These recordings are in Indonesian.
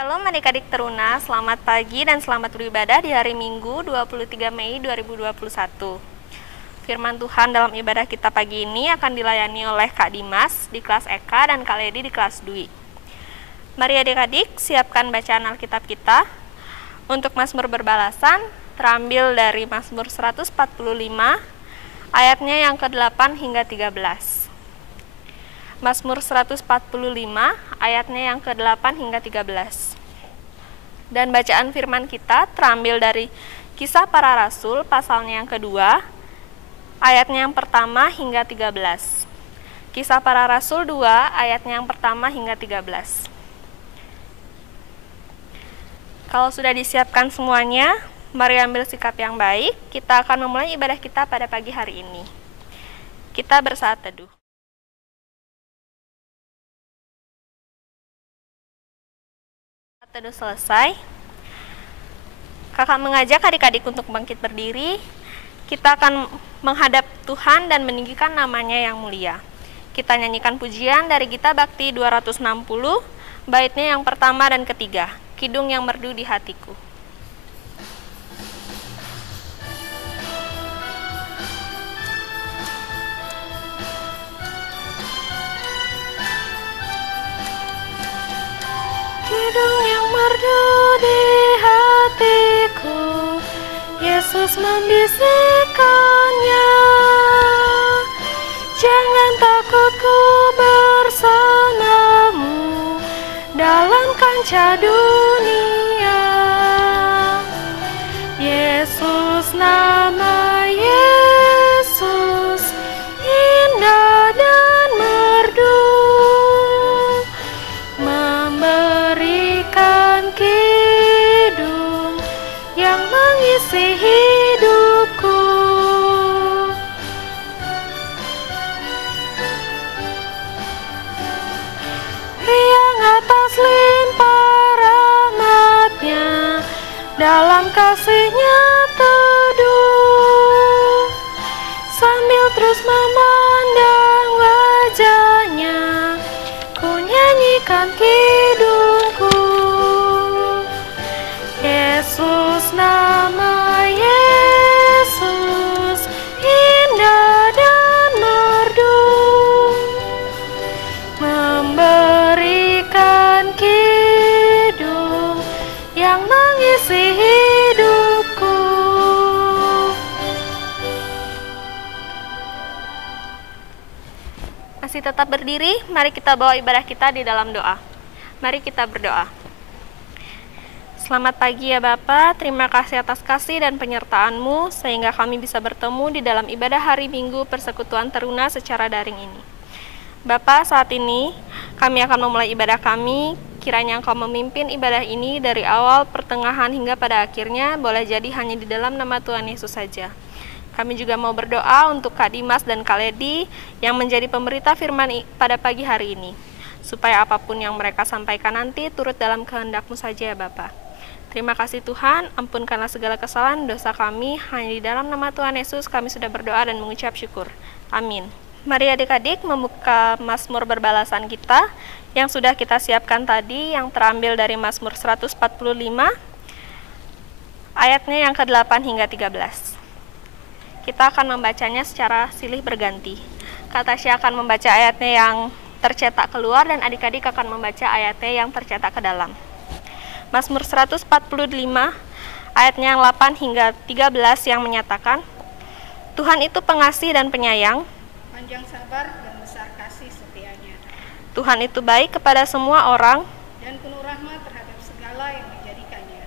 Shalom adik-adik teruna, selamat pagi dan selamat beribadah di hari Minggu 23 Mei 2021. Firman Tuhan dalam ibadah kita pagi ini akan dilayani oleh Kak Dimas di kelas Eka dan Kak Ledi di kelas Dwi. Mari adik-adik siapkan bacaan Alkitab kita. Untuk Mazmur berbalasan terambil dari Mazmur 145 ayatnya yang ke-8 hingga 13. Mazmur 145 ayatnya yang ke-8 hingga 13. Dan bacaan firman kita terambil dari Kisah Para Rasul pasalnya yang kedua, ayatnya yang pertama hingga 13. Kisah Para Rasul 2 ayatnya yang pertama hingga 13. Kalau sudah disiapkan semuanya, mari ambil sikap yang baik. Kita akan memulai ibadah kita pada pagi hari ini. Kita bersaat teduh. Teduh selesai, kakak mengajak adik-adik untuk bangkit berdiri. Kita akan menghadap Tuhan dan meninggikan namanya yang mulia. Kita nyanyikan pujian dari Gita Bakti 260, baitnya yang pertama dan ketiga, Kidung yang Merdu di Hatiku. Kidung yang merdu di hatiku, Yesus membisikkannya. Jangan takut, ku bersamamu dalam kancah dunia. Yesus, nama Yesus indah dan merdu, memberikan kidung yang mengisi hidupku. Yang atas limpah rahmatnya, dalam kasihnya teduh, sambil terus memandang wajahnya, ku nyanyikan kidungku. Yesus, nama Yesus indah dan merdu, memberikan kidung yang mengisi hidupku. Masih tetap berdiri, mari kita bawa ibadah kita di dalam doa. Mari kita berdoa. Selamat pagi ya Bapa, terima kasih atas kasih dan penyertaan-Mu sehingga kami bisa bertemu di dalam ibadah hari Minggu Persekutuan Teruna secara daring ini. Bapa, saat ini kami akan memulai ibadah kami. Kiranya Engkau memimpin ibadah ini dari awal, pertengahan hingga pada akhirnya, boleh jadi hanya di dalam nama Tuhan Yesus saja. Kami juga mau berdoa untuk Kak Dimas dan Kak Ledi yang menjadi pemberita firman pada pagi hari ini, supaya apapun yang mereka sampaikan nanti turut dalam kehendak-Mu saja ya Bapa. Terima kasih Tuhan, ampunkanlah segala kesalahan dosa kami. Hanya di dalam nama Tuhan Yesus kami sudah berdoa dan mengucap syukur. Amin. Mari adik-adik membuka Mazmur berbalasan kita yang sudah kita siapkan tadi, yang terambil dari Mazmur 145 ayatnya yang ke-8 hingga 13. Kita akan membacanya secara silih berganti. Kak Tasya akan membaca ayatnya yang tercetak keluar dan adik-adik akan membaca ayatnya yang tercetak ke dalam. Mazmur 145 ayatnya yang 8 hingga 13 yang menyatakan, Tuhan itu pengasih dan penyayang, panjang sabar dan besar kasih setianya. Tuhan itu baik kepada semua orang, dan penuh rahmat terhadap segala yang dijadikannya.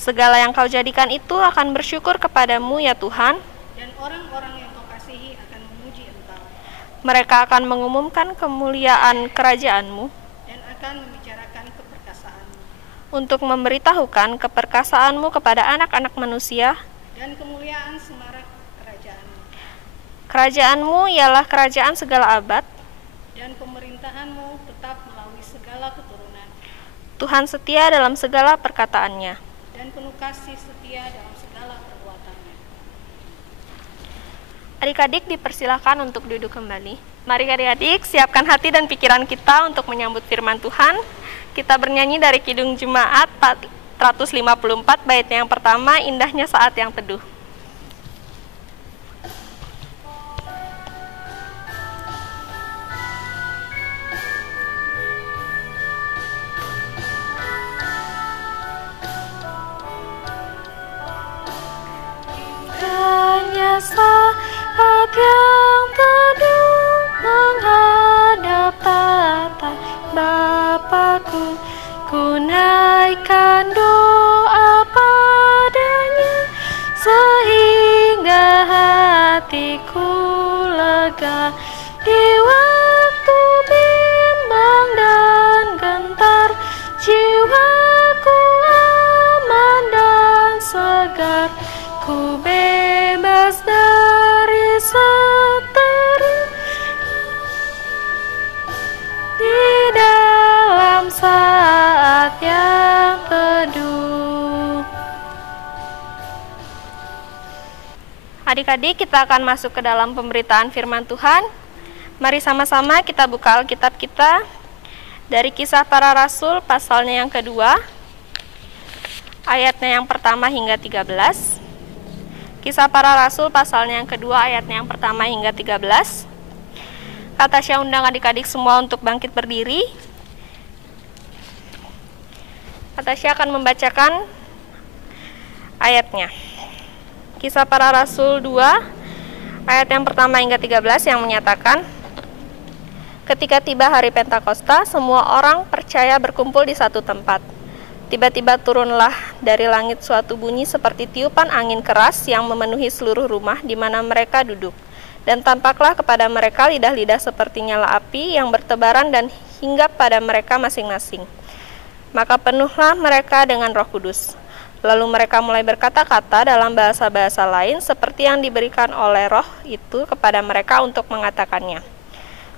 Segala yang Kau jadikan itu akan bersyukur kepadamu ya Tuhan, Dan orang-orang yang Kau kasihi akan memuji Engkau, mereka akan mengumumkan kemuliaan kerajaan-Mu, dan akan membicarakan keperkasaanmu, untuk memberitahukan keperkasaanmu kepada anak-anak manusia. dan kemuliaan semarak kerajaanmu, Kerajaanmu ialah kerajaan segala abad, dan pemerintahanmu tetap melalui segala keturunan, Tuhan setia dalam segala perkataannya. dan penuh kasih setia dalam segala perbuatannya. Adik-adik dipersilakan untuk duduk kembali. Mari adik-adik siapkan hati dan pikiran kita untuk menyambut firman Tuhan. Kita bernyanyi dari Kidung Jemaat 454 bait yang pertama, Indahnya Saat yang Teduh. Indahnya saat yang teduh menghadap tatap Bapakku, ku naikkan doa padanya sehingga hatiku lega di waktu bimbang dan gentar, jiwaku aman dan segar, ku bebas dari seteru di dalam saat yang teduh. Adik-adik, kita akan masuk ke dalam pemberitaan firman Tuhan. Mari sama-sama kita buka Alkitab kita dari Kisah Para Rasul pasalnya yang kedua, ayatnya yang pertama hingga 13. Kisah Para Rasul pasalnya yang kedua, ayatnya yang pertama hingga 13. Kak Tasya undang adik-adik semua untuk bangkit berdiri. Kak Tasya akan membacakan ayatnya. Kisah Para Rasul 2, ayat yang pertama hingga 13 yang menyatakan, ketika tiba hari Pentakosta, semua orang percaya berkumpul di satu tempat. Tiba-tiba turunlah dari langit suatu bunyi seperti tiupan angin keras yang memenuhi seluruh rumah di mana mereka duduk. Dan tampaklah kepada mereka lidah-lidah seperti nyala api yang bertebaran dan hinggap pada mereka masing-masing. Maka penuhlah mereka dengan Roh Kudus. Lalu mereka mulai berkata-kata dalam bahasa-bahasa lain seperti yang diberikan oleh Roh itu kepada mereka untuk mengatakannya.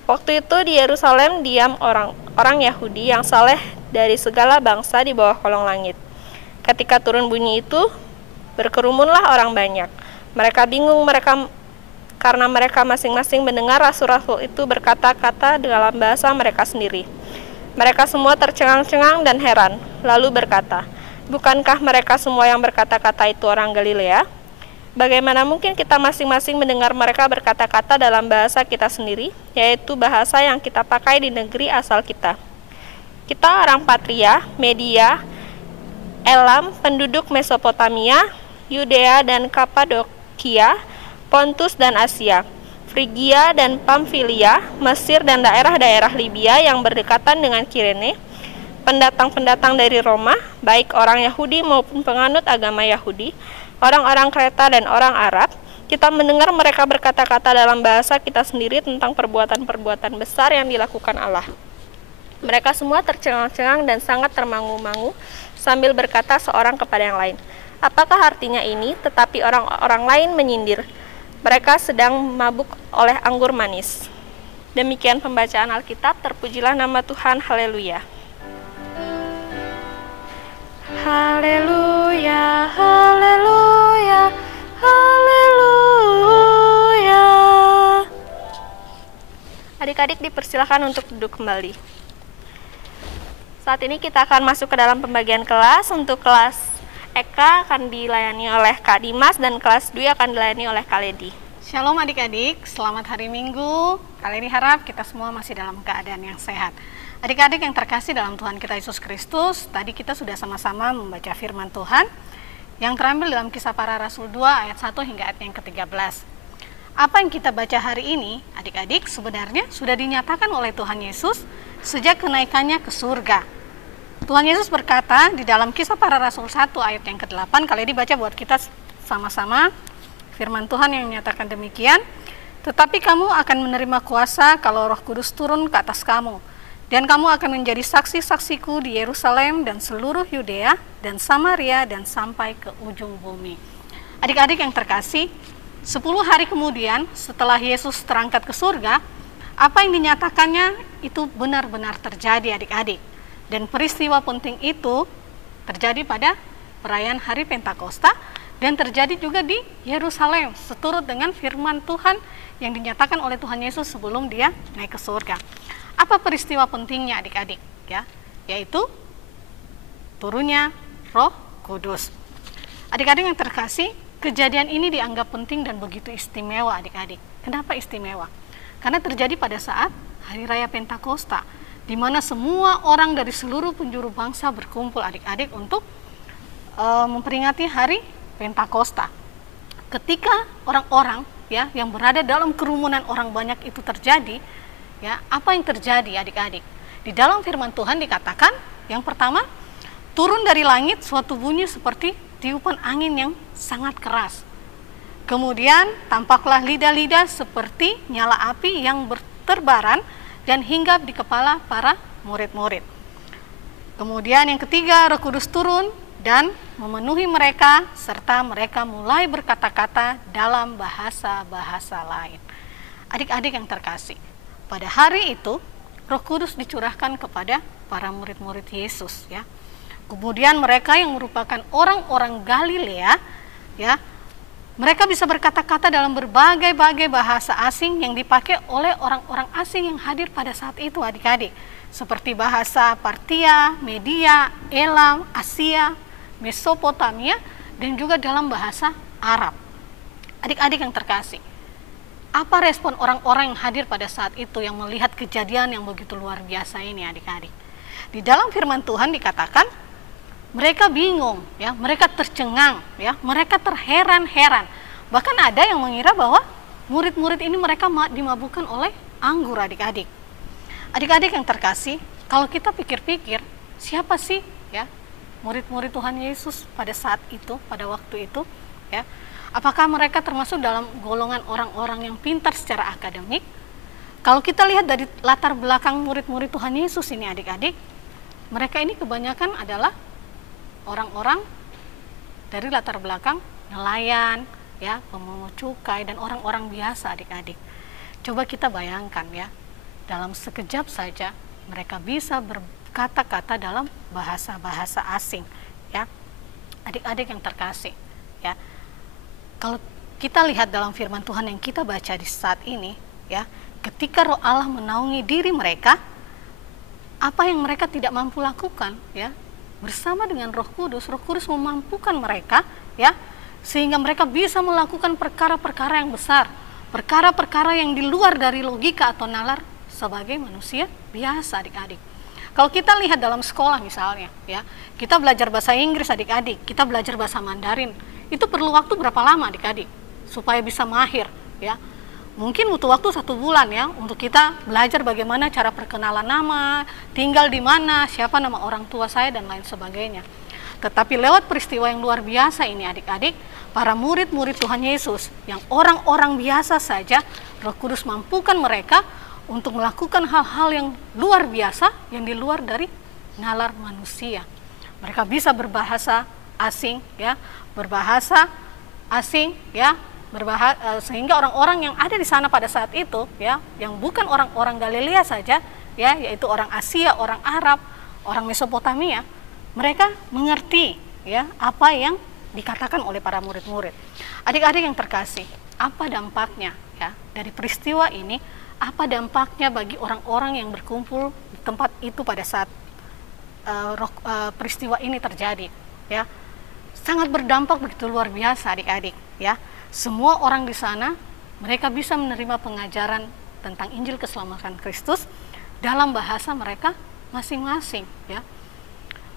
Waktu itu di Yerusalem diam orang Yahudi yang saleh dari segala bangsa di bawah kolong langit. Ketika turun bunyi itu, berkerumunlah orang banyak. Mereka bingung karena mereka masing-masing mendengar rasul-rasul itu berkata-kata dalam bahasa mereka sendiri. Mereka semua tercengang-cengang dan heran, lalu berkata, bukankah mereka semua yang berkata-kata itu orang Galilea? Bagaimana mungkin kita masing-masing mendengar mereka berkata-kata dalam bahasa kita sendiri, yaitu bahasa yang kita pakai di negeri asal kita? Kita orang Patria, Media, Elam, penduduk Mesopotamia, Yudea dan Kapadokia, Pontus dan Asia, Frigia dan Pamfilia, Mesir dan daerah-daerah Libya yang berdekatan dengan Kirene, pendatang-pendatang dari Roma, baik orang Yahudi maupun penganut agama Yahudi, orang-orang Kreta dan orang Arab, kita mendengar mereka berkata-kata dalam bahasa kita sendiri tentang perbuatan-perbuatan besar yang dilakukan Allah. Mereka semua tercengang-cengang dan sangat termangu-mangu sambil berkata seorang kepada yang lain, apakah artinya ini? Tetapi orang-orang lain menyindir, mereka sedang mabuk oleh anggur manis. Demikian pembacaan Alkitab, terpujilah nama Tuhan, haleluya. Haleluya, haleluya, haleluya. Adik-adik dipersilakan untuk duduk kembali. Saat ini kita akan masuk ke dalam pembagian kelas. Untuk kelas Eka akan dilayani oleh Kak Dimas dan kelas Dwi akan dilayani oleh Kak Ledi. Shalom adik-adik, selamat hari Minggu. Kali ini harap kita semua masih dalam keadaan yang sehat. Adik-adik yang terkasih dalam Tuhan kita Yesus Kristus, tadi kita sudah sama-sama membaca firman Tuhan yang terambil dalam Kisah Para Rasul 2 ayat 1 hingga ayat yang ke-13. Apa yang kita baca hari ini, adik-adik, sebenarnya sudah dinyatakan oleh Tuhan Yesus sejak kenaikannya ke surga. Tuhan Yesus berkata di dalam Kisah Para Rasul 1 ayat yang ke-8, kali ini dibaca buat kita sama-sama firman Tuhan yang menyatakan demikian, tetapi kamu akan menerima kuasa kalau Roh Kudus turun ke atas kamu. Dan kamu akan menjadi saksi-saksiku di Yerusalem dan seluruh Yudea dan Samaria dan sampai ke ujung bumi. Adik-adik yang terkasih, 10 hari kemudian setelah Yesus terangkat ke surga, apa yang dinyatakannya itu benar-benar terjadi adik-adik. Dan peristiwa penting itu terjadi pada perayaan hari Pentakosta dan terjadi juga di Yerusalem seturut dengan firman Tuhan yang dinyatakan oleh Tuhan Yesus sebelum dia naik ke surga. Apa peristiwa pentingnya adik-adik? Ya, yaitu turunnya Roh Kudus. Adik-adik yang terkasih, kejadian ini dianggap penting dan begitu istimewa adik-adik. Kenapa istimewa? Karena terjadi pada saat Hari Raya Pentakosta, di mana semua orang dari seluruh penjuru bangsa berkumpul adik-adik untuk memperingati Hari Pentakosta. Ketika orang-orang ya yang berada dalam kerumunan orang banyak itu terjadi, ya, apa yang terjadi adik-adik? Di dalam firman Tuhan dikatakan, yang pertama, turun dari langit suatu bunyi seperti tiupan angin yang sangat keras. Kemudian tampaklah lidah-lidah seperti nyala api yang berterbaran dan hinggap di kepala para murid-murid. Kemudian yang ketiga, Roh Kudus turun dan memenuhi mereka, serta mereka mulai berkata-kata dalam bahasa-bahasa lain. Adik-adik yang terkasih, pada hari itu Roh Kudus dicurahkan kepada para murid-murid Yesus, ya. Kemudian mereka yang merupakan orang-orang Galilea, ya, mereka bisa berkata-kata dalam berbagai-bagai bahasa asing yang dipakai oleh orang-orang asing yang hadir pada saat itu adik-adik, seperti bahasa Partia, Media, Elam, Asia, Mesopotamia, dan juga dalam bahasa Arab. Adik-adik yang terkasih, apa respon orang-orang yang hadir pada saat itu yang melihat kejadian yang begitu luar biasa ini adik-adik? Di dalam firman Tuhan dikatakan, mereka bingung, ya, mereka tercengang, ya, mereka terheran-heran. Bahkan ada yang mengira bahwa murid-murid ini mereka dimabukkan oleh anggur adik-adik. Adik-adik yang terkasih, kalau kita pikir-pikir, siapa sih, ya, murid-murid Tuhan Yesus pada saat itu, pada waktu itu, ya? Apakah mereka termasuk dalam golongan orang-orang yang pintar secara akademik? Kalau kita lihat dari latar belakang murid-murid Tuhan Yesus ini adik-adik, mereka ini kebanyakan adalah orang-orang dari latar belakang nelayan, ya, pemungut cukai, dan orang-orang biasa adik-adik. Coba kita bayangkan, ya, dalam sekejap saja mereka bisa berkata-kata dalam bahasa-bahasa asing, ya. Adik-adik yang terkasih, ya, kalau kita lihat dalam firman Tuhan yang kita baca di saat ini, ya, ketika Roh Allah menaungi diri mereka, apa yang mereka tidak mampu lakukan, ya, bersama dengan Roh Kudus memampukan mereka, ya, sehingga mereka bisa melakukan perkara-perkara yang besar, perkara-perkara yang di luar dari logika atau nalar sebagai manusia biasa adik-adik. Kalau kita lihat dalam sekolah misalnya, ya, kita belajar bahasa Inggris adik-adik, kita belajar bahasa Mandarin, itu perlu waktu berapa lama adik-adik supaya bisa mahir, ya? Mungkin butuh waktu 1 bulan, ya, untuk kita belajar bagaimana cara perkenalan nama, tinggal di mana, siapa nama orang tua saya, dan lain sebagainya. Tetapi lewat peristiwa yang luar biasa ini adik-adik, para murid-murid Tuhan Yesus yang orang-orang biasa saja, Roh Kudus mampukan mereka untuk melakukan hal-hal yang luar biasa, yang di luar dari nalar manusia. Mereka bisa berbahasa asing, ya, berbahasa asing, ya, sehingga orang-orang yang ada di sana pada saat itu, ya, yang bukan orang-orang Galilea saja, ya, yaitu orang Asia, orang Arab, orang Mesopotamia, mereka mengerti, ya, apa yang dikatakan oleh para murid-murid. Adik-adik yang terkasih, apa dampaknya, ya, dari peristiwa ini? Apa dampaknya bagi orang-orang yang berkumpul di tempat itu pada saat peristiwa ini terjadi, ya? Sangat berdampak begitu luar biasa adik-adik, ya. Semua orang di sana mereka bisa menerima pengajaran tentang Injil keselamatan Kristus dalam bahasa mereka masing-masing, ya.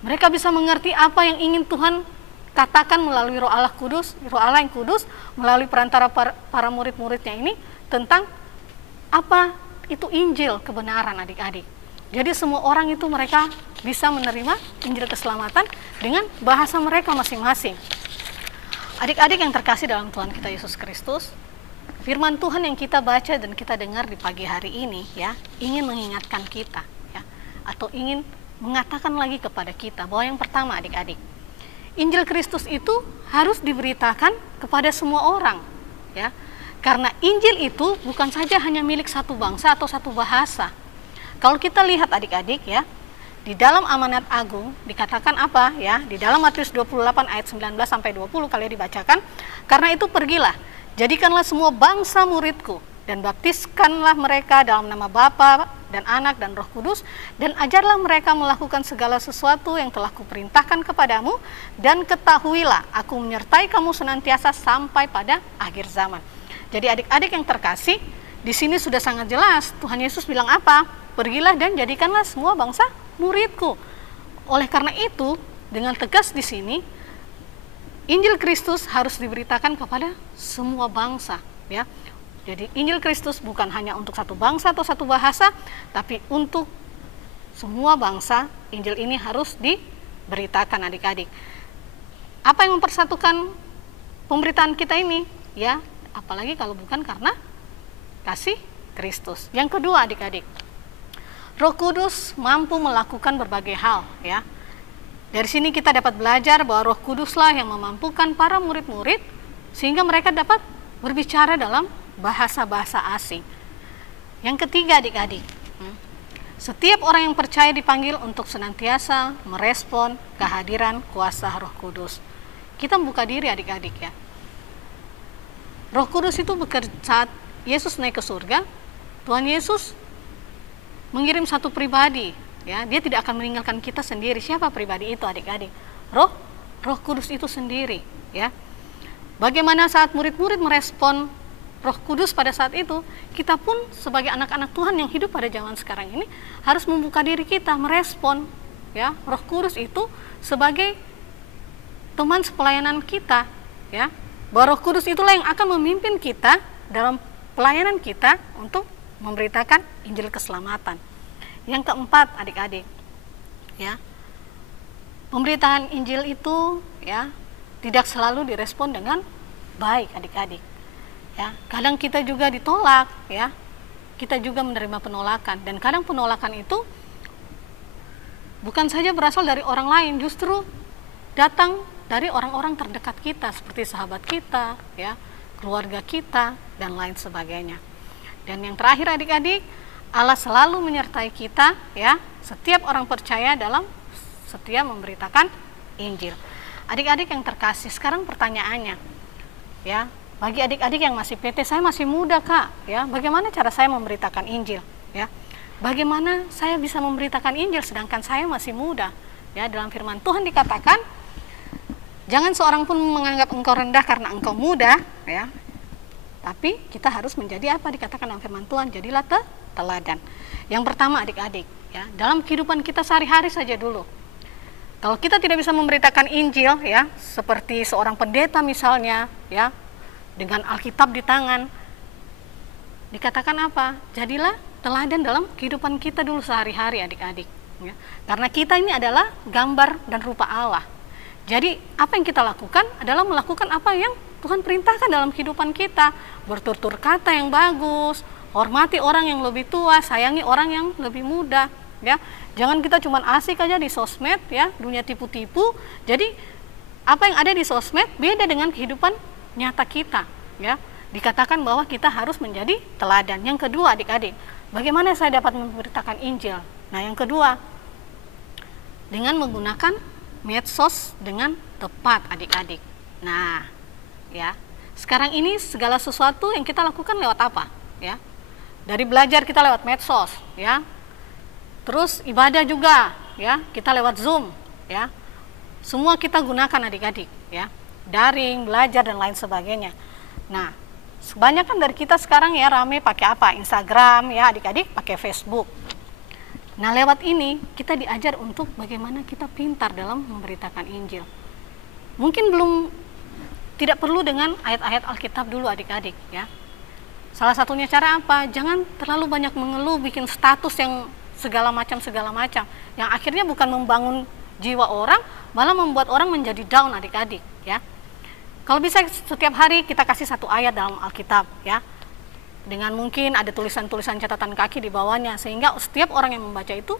Mereka bisa mengerti apa yang ingin Tuhan katakan melalui Roh Allah Kudus, Roh Allah yang kudus melalui perantara para murid-muridnya ini tentang apa itu Injil kebenaran adik-adik. Jadi semua orang itu mereka bisa menerima Injil keselamatan dengan bahasa mereka masing-masing. Adik-adik yang terkasih dalam Tuhan kita Yesus Kristus, firman Tuhan yang kita baca dan kita dengar di pagi hari ini, ya, ingin mengingatkan kita, ya, atau ingin mengatakan lagi kepada kita bahwa yang pertama adik-adik, Injil Kristus itu harus diberitakan kepada semua orang, ya. Karena Injil itu bukan saja hanya milik satu bangsa atau satu bahasa. Kalau kita lihat adik-adik, ya, Di dalam amanat agung dikatakan apa ya? Di dalam Matius 28 ayat 19 sampai 20 kalian dibacakan, karena itu pergilah, jadikanlah semua bangsa muridku dan baptiskanlah mereka dalam nama Bapa dan Anak dan Roh Kudus, dan ajarlah mereka melakukan segala sesuatu yang telah kuperintahkan kepadamu, dan ketahuilah aku menyertai kamu senantiasa sampai pada akhir zaman. Jadi adik-adik yang terkasih, di sini sudah sangat jelas Tuhan Yesus bilang apa? Pergilah dan jadikanlah semua bangsa muridku. Oleh karena itu, dengan tegas di sini, Injil Kristus harus diberitakan kepada semua bangsa, ya. Jadi Injil Kristus bukan hanya untuk satu bangsa atau satu bahasa, tapi untuk semua bangsa. Injil ini harus diberitakan adik-adik. Apa yang mempersatukan pemberitaan kita ini? Ya, apalagi kalau bukan karena kasih Kristus. Yang kedua adik-adik, Roh Kudus mampu melakukan berbagai hal, ya. Dari sini kita dapat belajar bahwa Roh Kuduslah yang memampukan para murid-murid sehingga mereka dapat berbicara dalam bahasa-bahasa asing. Yang ketiga adik-adik, setiap orang yang percaya dipanggil untuk senantiasa merespon kehadiran kuasa Roh Kudus. Kita membuka diri adik-adik, ya. Roh Kudus itu bekerja saat Yesus naik ke surga. Tuhan Yesus mengirim satu pribadi, ya. Dia tidak akan meninggalkan kita sendiri. Siapa pribadi itu adik-adik? Roh Kudus itu sendiri, ya. Bagaimana saat murid-murid merespon Roh Kudus pada saat itu, kita pun sebagai anak-anak Tuhan yang hidup pada zaman sekarang ini harus membuka diri kita, merespon, ya, Roh Kudus itu sebagai teman sepelayanan kita, ya. Bahwa Roh Kudus itulah yang akan memimpin kita dalam pelayanan kita untuk memberitakan Injil keselamatan. Yang keempat adik-adik, ya, pemberitaan Injil itu, ya, tidak selalu direspon dengan baik adik-adik. Ya, kadang kita juga ditolak, ya. Kita juga menerima penolakan, dan kadang penolakan itu bukan saja berasal dari orang lain, justru datang dari orang-orang terdekat kita seperti sahabat kita, ya, keluarga kita dan lain sebagainya. Dan yang terakhir adik-adik, Allah selalu menyertai kita, ya, setiap orang percaya dalam setia memberitakan Injil. Adik-adik yang terkasih, sekarang pertanyaannya, ya, bagi adik-adik yang masih PT, saya masih muda kak, ya, bagaimana cara saya memberitakan Injil, ya, bagaimana saya bisa memberitakan Injil sedangkan saya masih muda, ya. Dalam firman Tuhan dikatakan, jangan seorang pun menganggap engkau rendah karena engkau muda, ya, tapi kita harus menjadi apa dikatakan dalam firman Tuhan, jadilah teladan. Yang pertama adik-adik, ya, dalam kehidupan kita sehari-hari saja dulu, kalau kita tidak bisa memberitakan Injil, ya, seperti seorang pendeta misalnya, ya, dengan Alkitab di tangan, dikatakan apa? Jadilah teladan dalam kehidupan kita dulu sehari-hari adik-adik, ya. Karena kita ini adalah gambar dan rupa Allah. Jadi apa yang kita lakukan adalah melakukan apa yang Tuhan perintahkan dalam kehidupan kita. Bertutur kata yang bagus, hormati orang yang lebih tua, sayangi orang yang lebih muda, ya. Jangan kita cuma asik aja di sosmed, ya, dunia tipu-tipu. Jadi apa yang ada di sosmed beda dengan kehidupan nyata kita, ya. Dikatakan bahwa kita harus menjadi teladan. Yang kedua adik-adik, bagaimana saya dapat memberitakan Injil? Nah, yang kedua, dengan menggunakan medsos dengan tepat adik-adik. Nah, ya, sekarang ini segala sesuatu yang kita lakukan lewat apa, ya? Dari belajar kita lewat medsos, ya. Terus ibadah juga, ya, kita lewat Zoom, ya. Semua kita gunakan adik-adik, ya. Daring, belajar dan lain sebagainya. Nah, kebanyakan dari kita sekarang, ya, rame pakai apa? Instagram, ya, adik-adik pakai Facebook. Nah, lewat ini kita diajar untuk bagaimana kita pintar dalam memberitakan Injil. Mungkin tidak perlu dengan ayat-ayat Alkitab dulu adik-adik, ya. Salah satunya cara apa? Jangan terlalu banyak mengeluh, bikin status yang segala macam, yang akhirnya bukan membangun jiwa orang, malah membuat orang menjadi down adik-adik, ya. Kalau bisa setiap hari kita kasih satu ayat dalam Alkitab, ya, dengan mungkin ada tulisan-tulisan catatan kaki di bawahnya, sehingga setiap orang yang membaca itu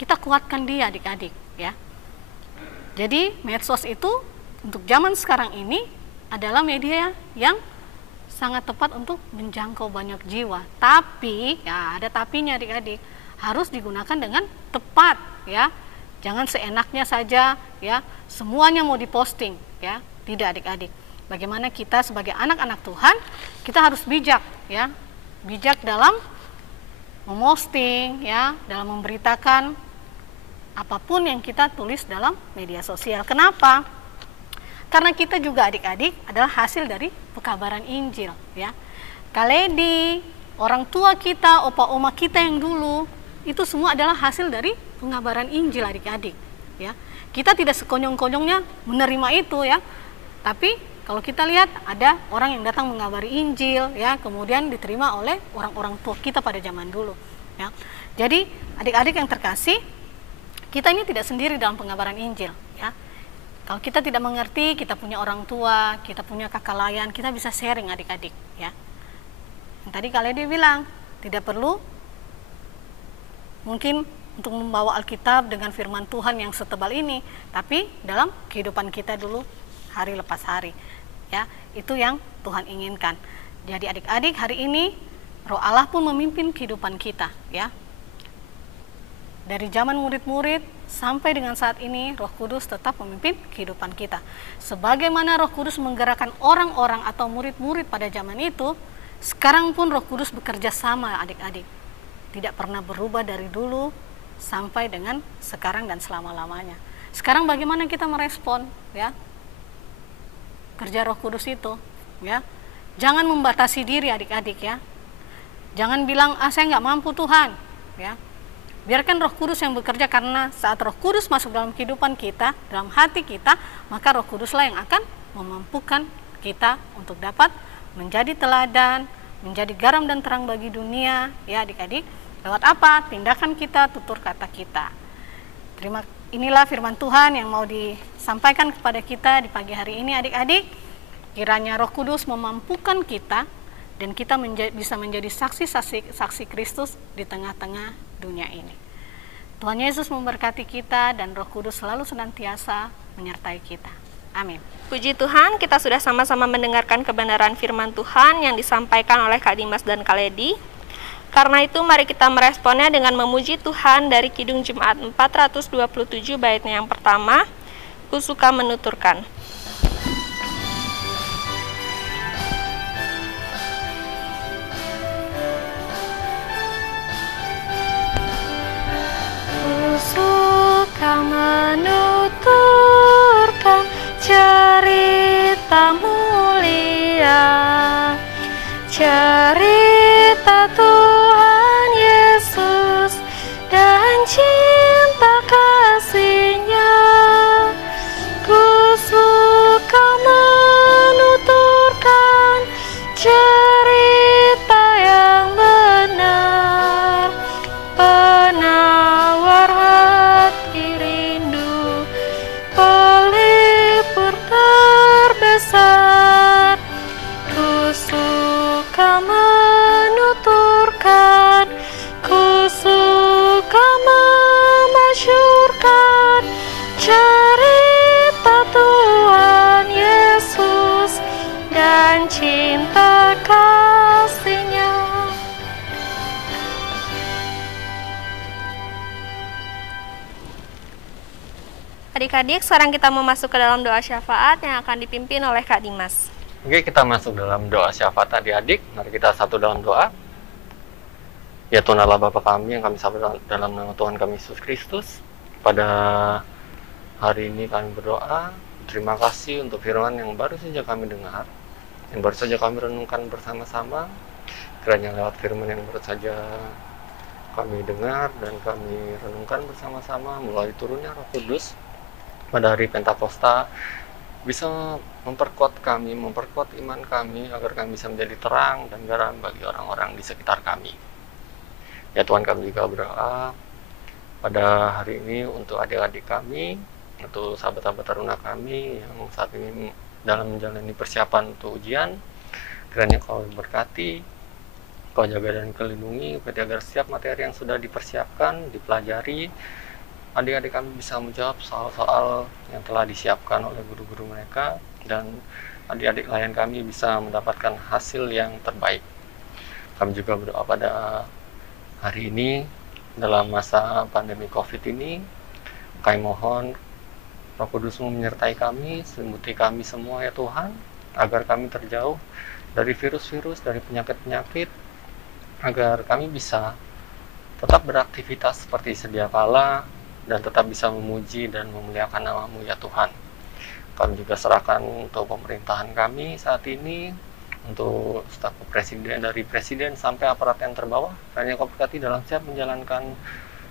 kita kuatkan dia adik-adik, ya. Jadi medsos itu untuk zaman sekarang ini adalah media yang sangat tepat untuk menjangkau banyak jiwa. Tapi, ya, ada tapinya adik-adik, harus digunakan dengan tepat ya. Jangan seenaknya saja ya, semuanya mau diposting ya. Tidak adik-adik. Bagaimana kita sebagai anak-anak Tuhan, kita harus bijak ya. Bijak dalam memosting ya, dalam memberitakan apapun yang kita tulis dalam media sosial. Kenapa? Karena kita juga adik-adik adalah hasil dari pekabaran Injil ya. Kaledi, orang tua kita, opa oma kita yang dulu, itu semua adalah hasil dari pengabaran Injil adik-adik ya. Kita tidak sekonyong-konyongnya menerima itu ya. Tapi kalau kita lihat ada orang yang datang mengabari Injil ya, kemudian diterima oleh orang-orang tua kita pada zaman dulu ya. Jadi adik-adik yang terkasih, kita ini tidak sendiri dalam pengabaran Injil ya. Kalau kita tidak mengerti, kita punya orang tua, kita punya kakak layan, kita bisa sharing adik-adik ya. Yang tadi kalian dia bilang, tidak perlu mungkin untuk membawa Alkitab dengan firman Tuhan yang setebal ini, tapi dalam kehidupan kita dulu hari lepas hari ya, itu yang Tuhan inginkan. Jadi adik-adik, hari ini Roh Allah pun memimpin kehidupan kita ya. Dari zaman murid-murid sampai dengan saat ini, Roh Kudus tetap memimpin kehidupan kita. Sebagaimana Roh Kudus menggerakkan orang-orang atau murid-murid pada zaman itu, sekarang pun Roh Kudus bekerja sama adik-adik. Tidak pernah berubah dari dulu sampai dengan sekarang dan selama-lamanya. Sekarang bagaimana kita merespon ya kerja Roh Kudus itu ya. Jangan membatasi diri adik-adik ya. Jangan bilang saya nggak mampu Tuhan ya. Biarkan Roh Kudus yang bekerja, karena saat Roh Kudus masuk dalam kehidupan kita, dalam hati kita, maka Roh Kuduslah yang akan memampukan kita untuk dapat menjadi teladan, menjadi garam dan terang bagi dunia ya adik-adik. Lewat apa? Tindakan kita, tutur kata kita. Inilah firman Tuhan yang mau disampaikan kepada kita di pagi hari ini adik-adik. Kiranya Roh Kudus memampukan kita dan kita bisa menjadi saksi Kristus di tengah-tengah dunia ini. Tuhan Yesus memberkati kita dan Roh Kudus selalu senantiasa menyertai kita. Amin. Puji Tuhan, kita sudah sama-sama mendengarkan kebenaran firman Tuhan yang disampaikan oleh Kak Dimas dan Kak Ledi. Karena itu mari kita meresponnya dengan memuji Tuhan dari Kidung Jemaat 427 baitnya yang pertama, Ku suka menuturkan. Ku suka menuturkan cerita mulia, cerita Tuhan Yesus dan cinta kasih-Nya. Ku suka menuturkan cerita yang benar, penawar hati rindu, pelipur terbesar. Ku suka menuturkan, ku suka memasyurkan cerita Tuhan Yesus dan cinta kasih-Nya. Adik-adik, sekarang kita mau masuk ke dalam doa syafaat yang akan dipimpin oleh Kak Dimas. Oke, kita masuk dalam doa syafaat adik-adik. Mari kita satu dalam doa. Ya Tuhan Allah Bapa kami yang kami sembah dalam nama Tuhan kami Yesus Kristus. Pada hari ini kami berdoa. Terima kasih untuk firman yang baru saja kami dengar, yang baru saja kami renungkan bersama-sama. Kiranya lewat firman yang baru saja kami dengar dan kami renungkan bersama-sama melalui turunnya Roh Kudus pada hari Pentakosta, bisa memperkuat kami, memperkuat iman kami agar kami bisa menjadi terang dan garam bagi orang-orang di sekitar kami. Ya Tuhan, kami juga berdoa pada hari ini untuk adik-adik kami, untuk sahabat-sahabat teruna kami yang saat ini dalam menjalani persiapan untuk ujian. Kiranya Kau berkati, Kau jaga dan kelindungi agar setiap materi yang sudah dipersiapkan, dipelajari, adik-adik kami bisa menjawab soal-soal yang telah disiapkan oleh guru-guru mereka, dan adik-adik lain kami bisa mendapatkan hasil yang terbaik. Kami juga berdoa pada hari ini dalam masa pandemi COVID ini. Kami mohon Roh Kudus-Mu menyertai kami, selimuti kami semua ya Tuhan, agar kami terjauh dari virus-virus, dari penyakit-penyakit, agar kami bisa tetap beraktivitas seperti sedia kala dan tetap bisa memuji dan memuliakan nama-Mu ya Tuhan. Kami juga serahkan untuk pemerintahan kami saat ini, untuk staf presiden, dari presiden sampai aparat yang terbawah, hanya Kau berkati dalam siap menjalankan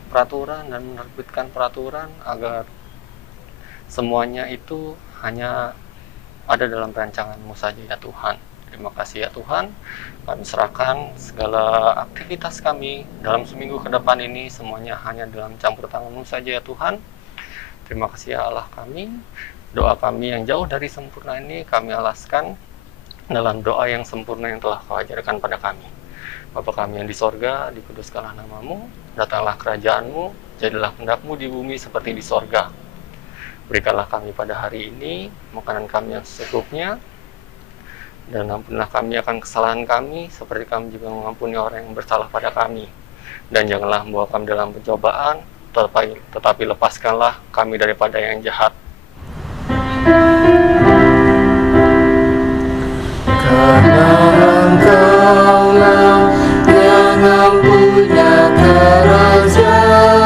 peraturan dan menerbitkan peraturan agar semuanya itu hanya ada dalam rancangan-Mu saja ya Tuhan. Terima kasih ya Tuhan, kami serahkan segala aktivitas kami dalam seminggu ke depan ini semuanya hanya dalam campur tangan-Mu saja ya Tuhan. Terima kasih ya Allah kami. Doa kami yang jauh dari sempurna ini kami alaskan dalam doa yang sempurna yang telah Kau ajarkan pada kami. Bapa kami yang di sorga, dikuduskanlah nama-Mu, datanglah kerajaan-Mu, jadilah kehendak-Mu di bumi seperti di sorga. Berikanlah kami pada hari ini makanan kami yang secukupnya, dan ampunilah kami akan kesalahan kami, seperti kami juga mengampuni orang yang bersalah pada kami. Dan janganlah membawa kami dalam pencobaan, tetapi lepaskanlah kami daripada yang jahat. Karena Engkaulah yang mempunyai kerajaan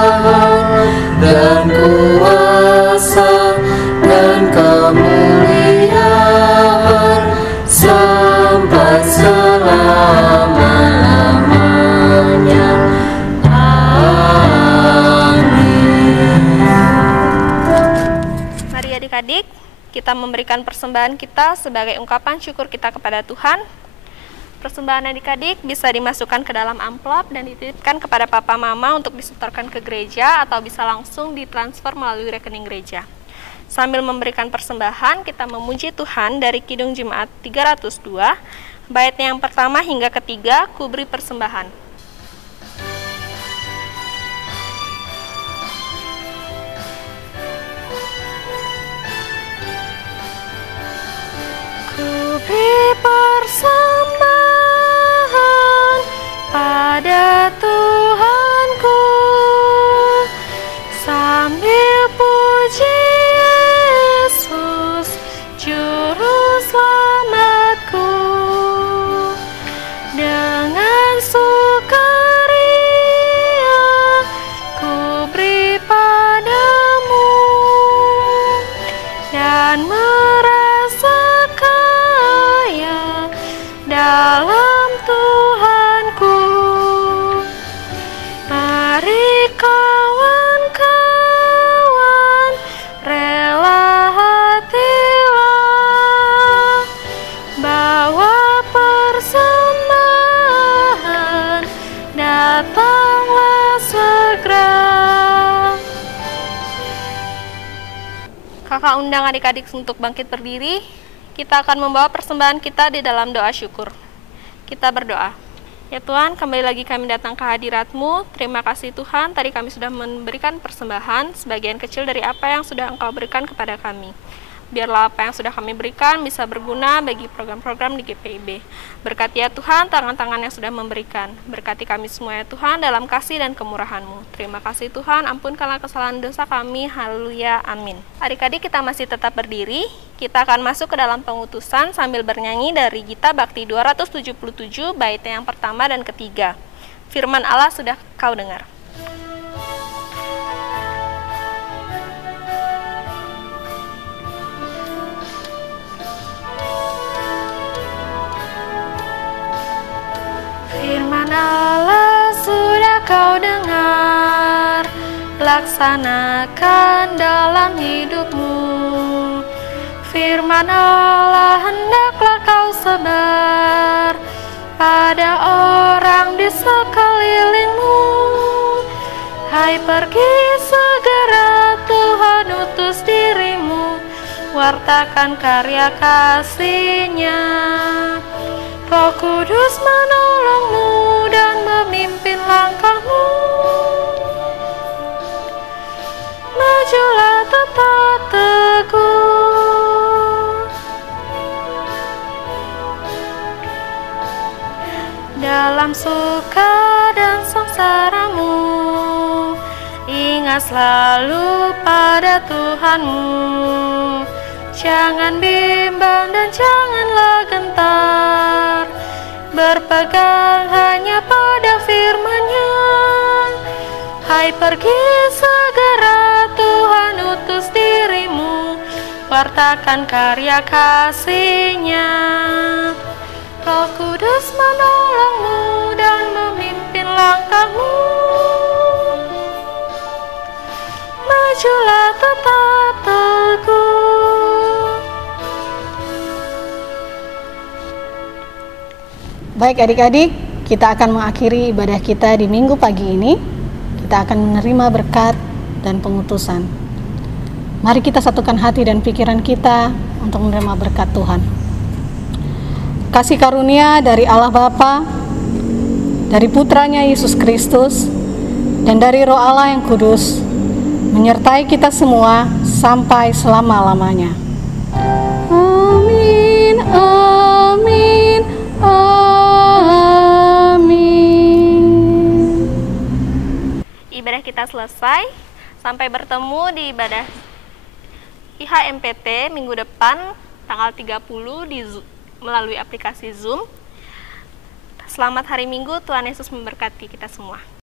dan kuasa dan kemuliaan sampai selama-lamanya. Amin. Mari adik-adik, kita memberikan persembahan kita sebagai ungkapan syukur kita kepada Tuhan. Persembahan adik-adik bisa dimasukkan ke dalam amplop dan dititipkan kepada papa mama untuk disetorkan ke gereja, atau bisa langsung ditransfer melalui rekening gereja. Sambil memberikan persembahan, kita memuji Tuhan dari Kidung Jemaat 302, bait yang pertama hingga ketiga, ku beri persembahan. Ku beri persembahan pada Tuhanku, sambil puji Yesus, Juru Selamatku. Dengan sukaria ku beri padamu, dan merasa kaya dalam Tuhanku. Mari kawan-kawan, rela hatilah, bawa persembahan, datanglah segera. Kakak undang adik-adik untuk bangkit berdiri. Kita akan membawa persembahan kita di dalam doa syukur. Kita berdoa. Ya Tuhan, kembali lagi kami datang ke hadirat-Mu. Terima kasih Tuhan, tadi kami sudah memberikan persembahan, sebagian kecil dari apa yang sudah Engkau berikan kepada kami. Biarlah apa yang sudah kami berikan bisa berguna bagi program-program di GPIB. Berkati ya Tuhan tangan-tangan yang sudah memberikan. Berkati kami semua ya Tuhan dalam kasih dan kemurahan-Mu. Terima kasih Tuhan, ampunkanlah kesalahan dosa kami. Haleluya, amin. Adik-adik, kita masih tetap berdiri. Kita akan masuk ke dalam pengutusan sambil bernyanyi dari Gita Bakti 277 bait yang pertama dan ketiga. Firman Allah sudah kau dengar. Firman Allah sudah kau dengar, laksanakan dalam hidupmu. Firman Allah hendaklah kau sebar pada orang di sekelilingmu. Hai, pergi segera, Tuhan utus dirimu, wartakan karya kasih-Nya. Roh Kudus menolongmu dan memimpin langkahmu. Majulah tetap teguh dalam suka dan sengsaramu. Ingat selalu pada Tuhanmu, jangan bimbang dan janganlah gentar, berpegang hanya pada firman-Nya. Hai, pergi segera, Tuhan utus dirimu, wartakan karya kasih-Nya. Roh Kudus menolongmu dan memimpin langkahmu, majulah tetap teguh. Baik adik-adik, kita akan mengakhiri ibadah kita di minggu pagi ini. Kita akan menerima berkat dan pengutusan. Mari kita satukan hati dan pikiran kita untuk menerima berkat Tuhan. Kasih karunia dari Allah Bapa, dari Putranya Yesus Kristus, dan dari Roh Allah yang kudus, menyertai kita semua sampai selama-lamanya. Amin, amin, amin. Ibadah kita selesai. Sampai bertemu di ibadah IHMPT minggu depan tanggal 30 melalui aplikasi Zoom. Selamat hari Minggu, Tuhan Yesus memberkati kita semua.